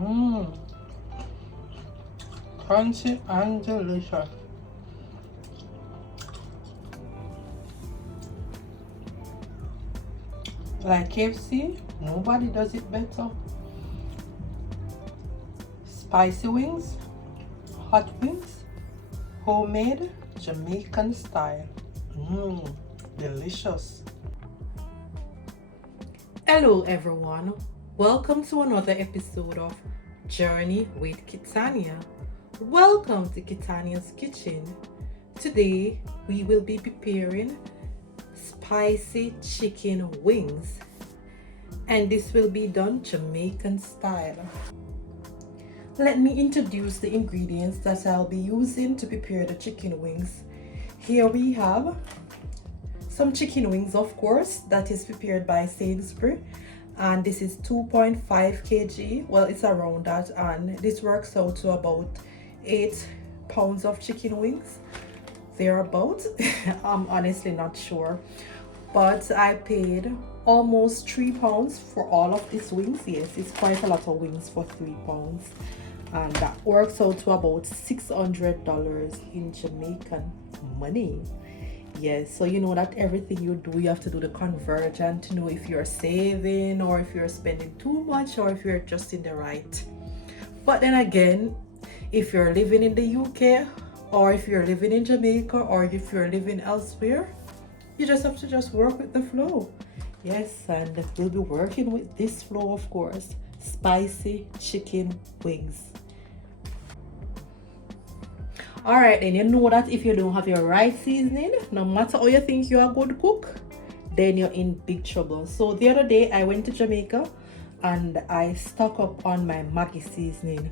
Mmm, crunchy and delicious. Like KFC, nobody does it better. Spicy wings, hot wings, homemade Jamaican style. Mmm, delicious. Hello everyone, welcome to another episode of Journey with Kitania. Welcome to Kitania's Kitchen. Today we will be preparing spicy chicken wings, and this will be done Jamaican style. Let me introduce the ingredients that I'll be using to prepare the chicken wings. Here we have some chicken wings, of course, that is prepared by Sainsbury, and this is 2.5 kg. Well, it's around that, and this works out to about 8 pounds of chicken wings thereabout. I'm honestly not sure, but I paid almost £3 for all of these wings. Yes, it's quite a lot of wings for £3, and that works out to about $600 in Jamaican money. Yes, so you know that everything you do, you have to do the conversion to know if you're saving or if you're spending too much or if you're just in the right. But then again, if you're living in the UK or if you're living in Jamaica or if you're living elsewhere, you just have to just work with the flow. Yes, and we'll be working with this flow, of course. Spicy chicken wings. Alright, then you know that if you don't have your right seasoning, no matter how you think you're a good cook, then you're in big trouble. So the other day I went to Jamaica and I stocked up on my Maggie seasoning.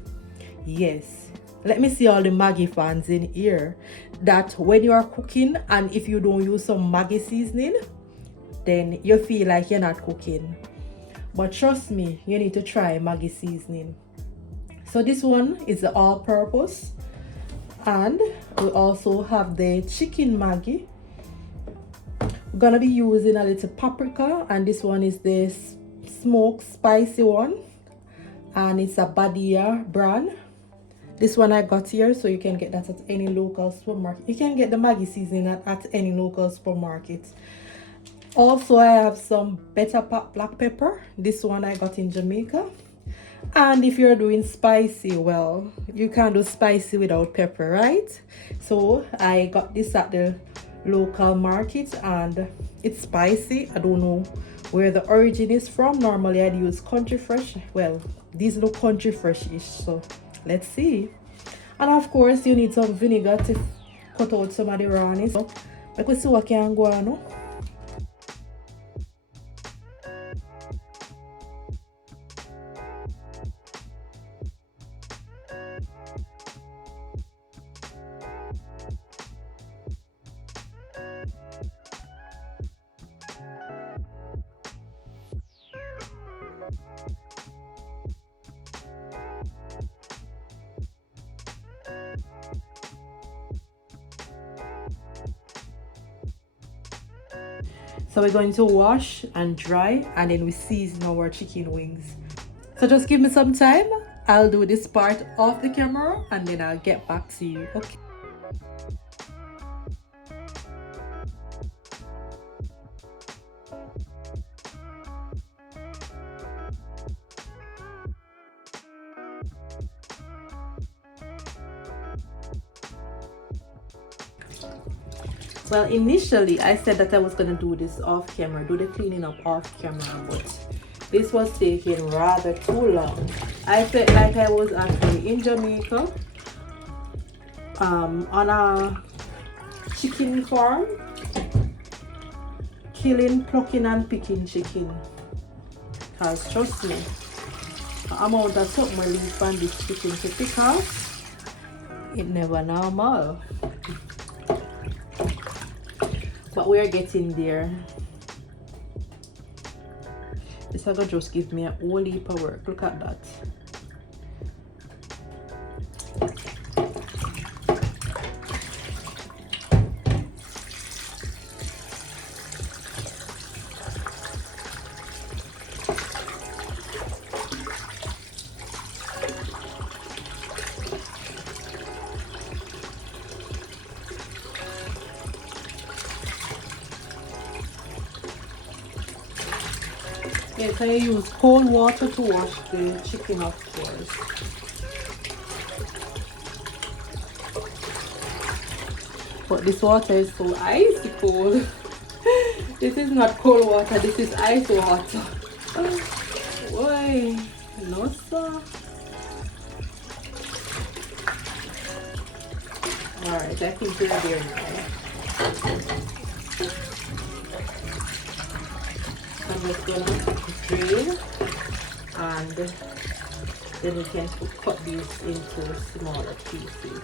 Yes, let me see all the Maggie fans in here, that when you are cooking and if you don't use some Maggie seasoning, then you feel like you're not cooking. But trust me, you need to try Maggie seasoning. So this one is the all-purpose, and we also have the chicken Maggie. We're gonna be using a little paprika, and this one is the smoked spicy one, and it's a Badia brand. This one I got here, so you can get that at any local supermarket. You can get the Maggie seasoning at any local supermarket. Also, I have some better black pepper. This one I got in Jamaica. And if you're doing spicy, well, you can't do spicy without pepper, right? So I got this at the local market and it's spicy. I don't know where the origin is from. Normally I'd use country fresh. Well, these look country fresh-ish, so let's see. And of course you need some vinegar to cut out some of the rawness. So I could see what can go on. No? So we're going to wash and dry, and then we season our chicken wings. So just give me some time. I'll do this part off the camera and then I'll get back to you. Okay. Well, initially I said that I was going to do this off camera, do the cleaning up off camera, but this was taking rather too long. I felt like I was actually in Jamaica on a chicken farm, plucking and picking chicken. Because trust me, the amount of something I leave on this chicken to pick off, it never normal. But we are getting there. This is gonna just give me a whole heap of work. Look at that. Yes, I use cold water to wash the chicken, of course. But this water is so icy cold. This is not cold water, this is ice water. Why? No, sir. Alright, I think we're there now. I'm just gonna drain, and then we can cut these into smaller pieces.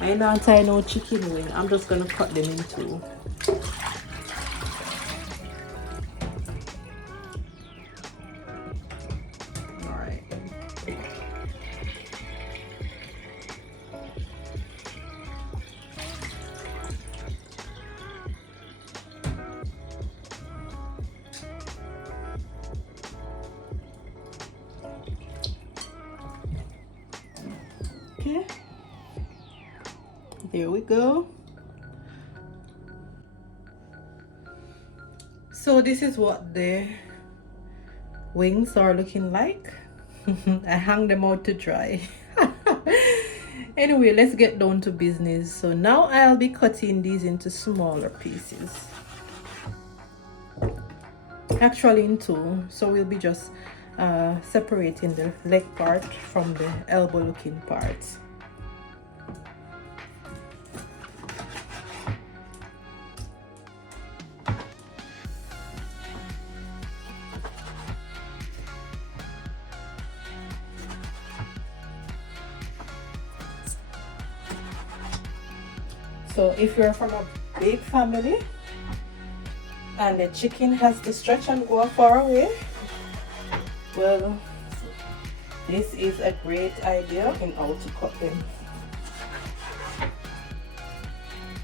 I don't I know chicken wing. I'm just gonna cut them in two. Alright. Okay. There we go. So this is what the wings are looking like. I hung them out to dry. Anyway, let's get down to business. So now I'll be cutting these into smaller pieces, actually in two. So we'll be just separating the leg part from the elbow looking parts. So if you're from a big family and the chicken has to stretch and go far away, well, this is a great idea in how to cut them,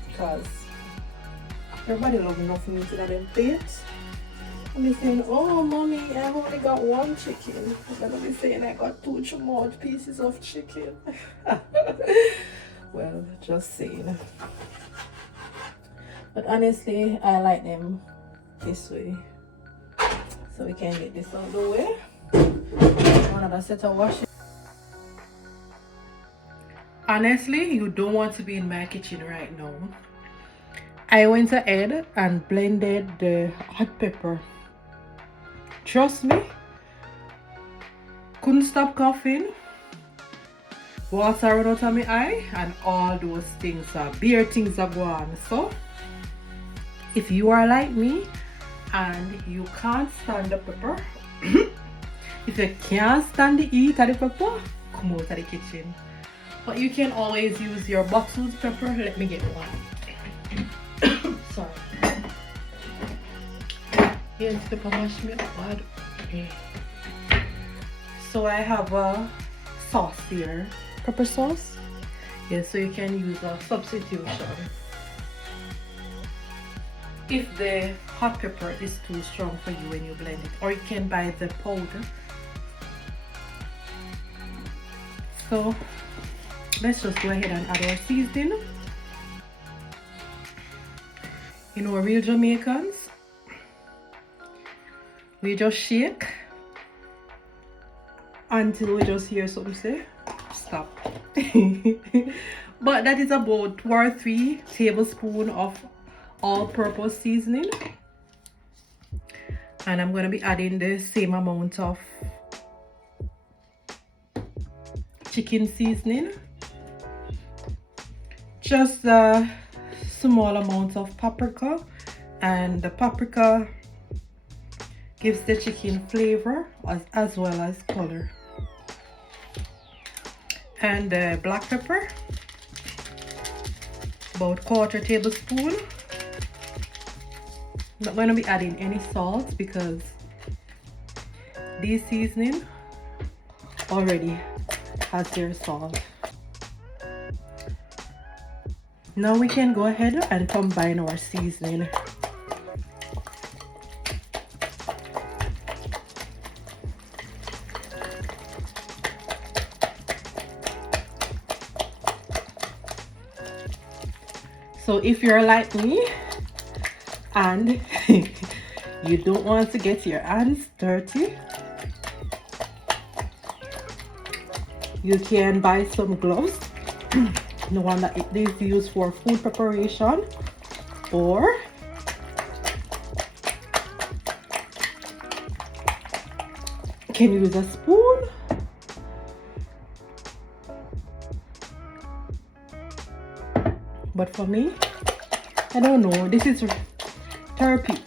because everybody loves enough meat in them plates. And they're saying, oh mommy, I've only got one chicken. I'm gonna be saying I got two more pieces of chicken. Well, just saying. But honestly, I like them this way. So we can get this out of the way. Another set of washing. Honestly, you don't want to be in my kitchen right now. I went ahead and blended the hot pepper. Trust me, couldn't stop coughing. Water run out of my eye, and all those things are beer things are going. So if you are like me and you can't stand the pepper, if you can't stand the heat of the pepper, come out of the kitchen. But you can always use your bottled pepper. Let me get one. Sorry. Yes, pepper mash me up bad. So I have a sauce here. Pepper sauce. Yes, so you can use a substitution if the hot pepper is too strong for you when you blend it, or you can buy the powder. So let's just go ahead and add our seasoning. You know, real Jamaicans, we just shake until we just hear something say stop. But that is about 2 or 3 tablespoons of all-purpose seasoning, and I'm going to be adding the same amount of chicken seasoning, just a small amount of paprika, and the paprika gives the chicken flavor as well as color. And the black pepper, about 1/4 tablespoon. Not going to be adding any salt because this seasoning already has their salt. Now we can go ahead and combine our seasoning. So if you're like me and You don't want to get your hands dirty. You can buy some gloves, the one that it is used for food preparation, or you can use a spoon. But for me, I don't know, this is therapeutic.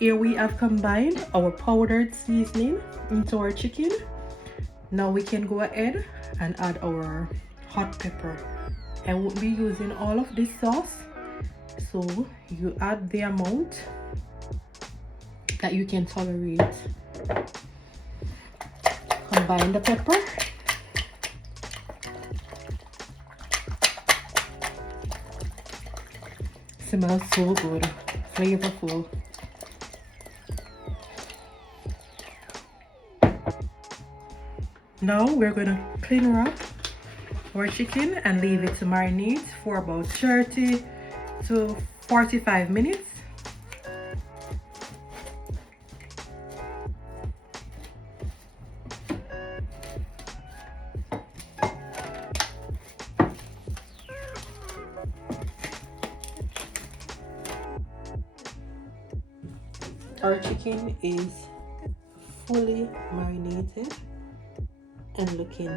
Here we have combined our powdered seasoning into our chicken. Now we can go ahead and add our hot pepper. I won't be using all of this sauce, so you add the amount that you can tolerate. Combine the pepper. Smells so good, flavorful. Now we're gonna clean wrap our chicken and leave it to marinate for about 30 to 45 minutes. Our chicken is fully marinated and looking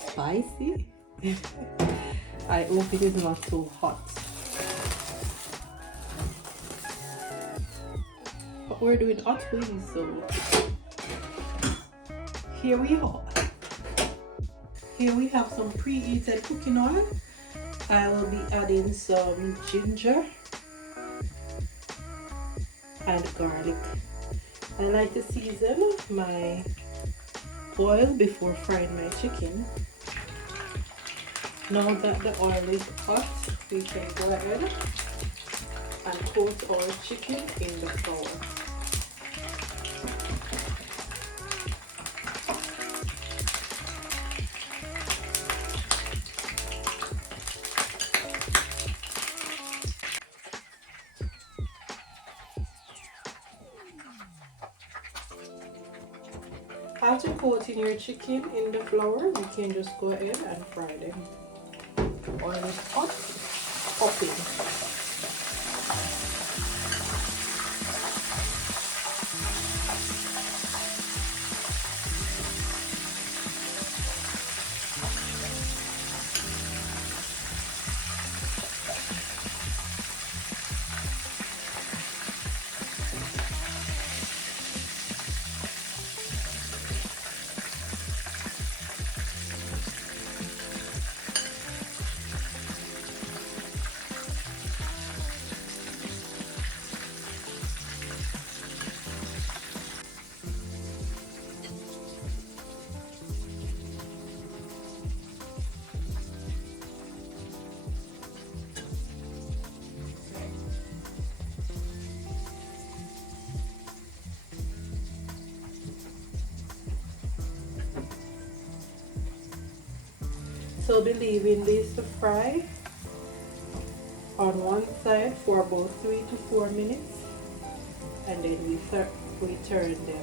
spicy. I hope it is not too hot. But we're doing hot wings, so here we have some preheated cooking oil. I will be adding some ginger and garlic. I like to season my oil before frying my chicken. Now that the oil is hot, we can go ahead and coat our chicken in the flour. After coating your chicken in the flour, you can just go ahead and fry them. Oil is hot, popping. So be leaving these to fry on one side for about 3 to 4 minutes, and then we turn them.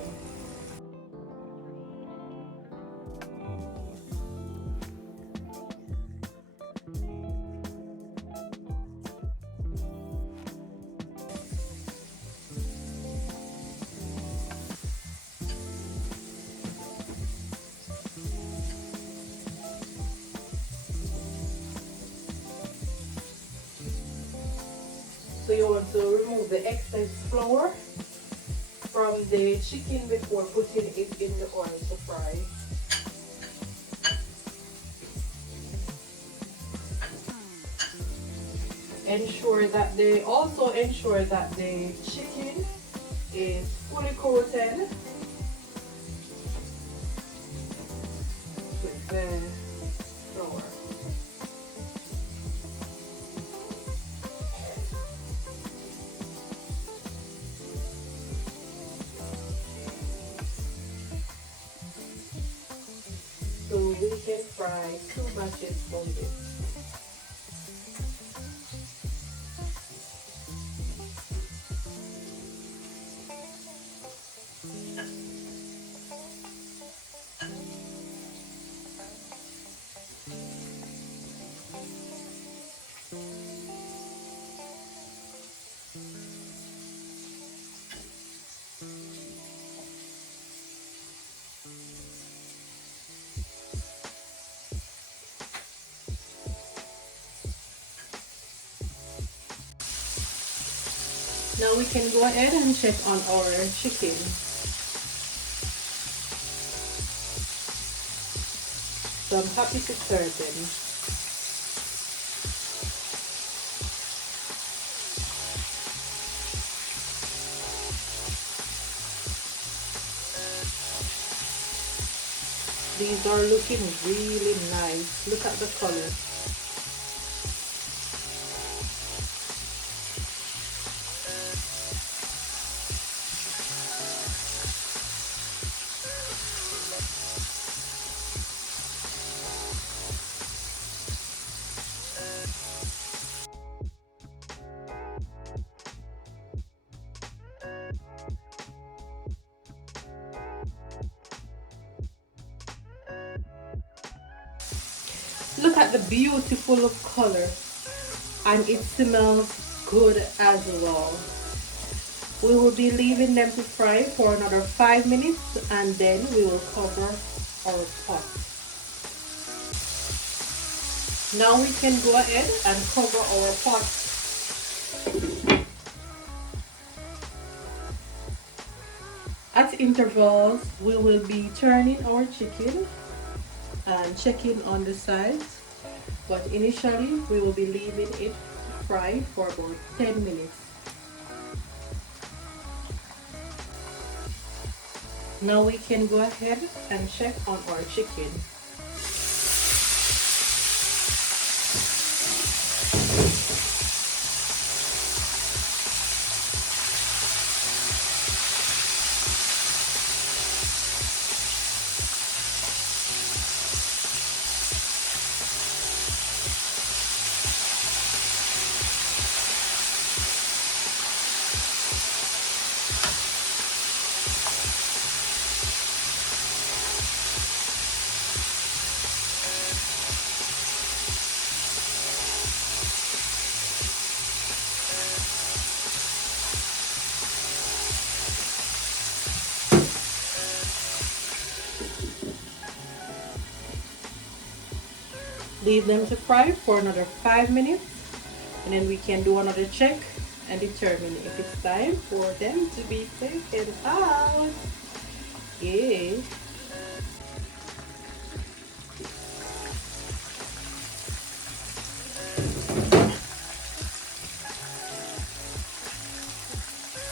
So you want to remove the excess flour from the chicken before putting it in the oil to fry. Ensure that the chicken is fully coated with the flour. So we can fry 2 batches from this. Now we can go ahead and check on our chicken. So I'm happy to serve them. These are looking really nice. Look at the color. Look at the beautiful color, and it smells good as well. We will be leaving them to fry for another 5 minutes, and then we will cover our pot. Now we can go ahead and cover our pot. At intervals, we will be turning our chicken and checking on the sides, but initially we will be leaving it fry for about 10 minutes. Now we can go ahead and check on our chicken. Leave them to fry for another 5 minutes, and then we can do another check and determine if it's time for them to be taken out. Yeah.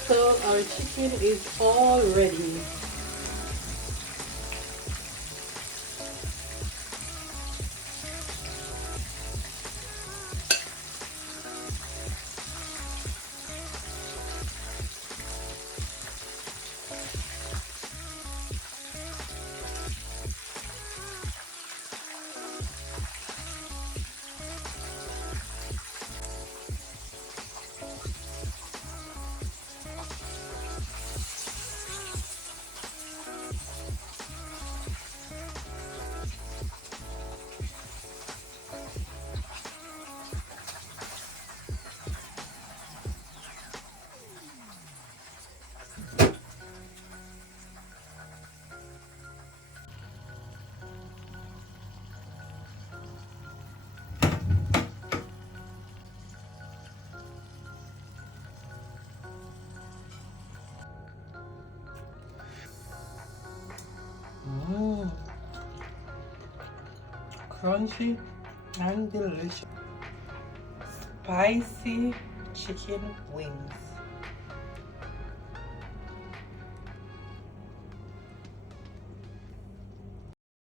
So our chicken is all ready. Crunchy and delicious. Spicy chicken wings.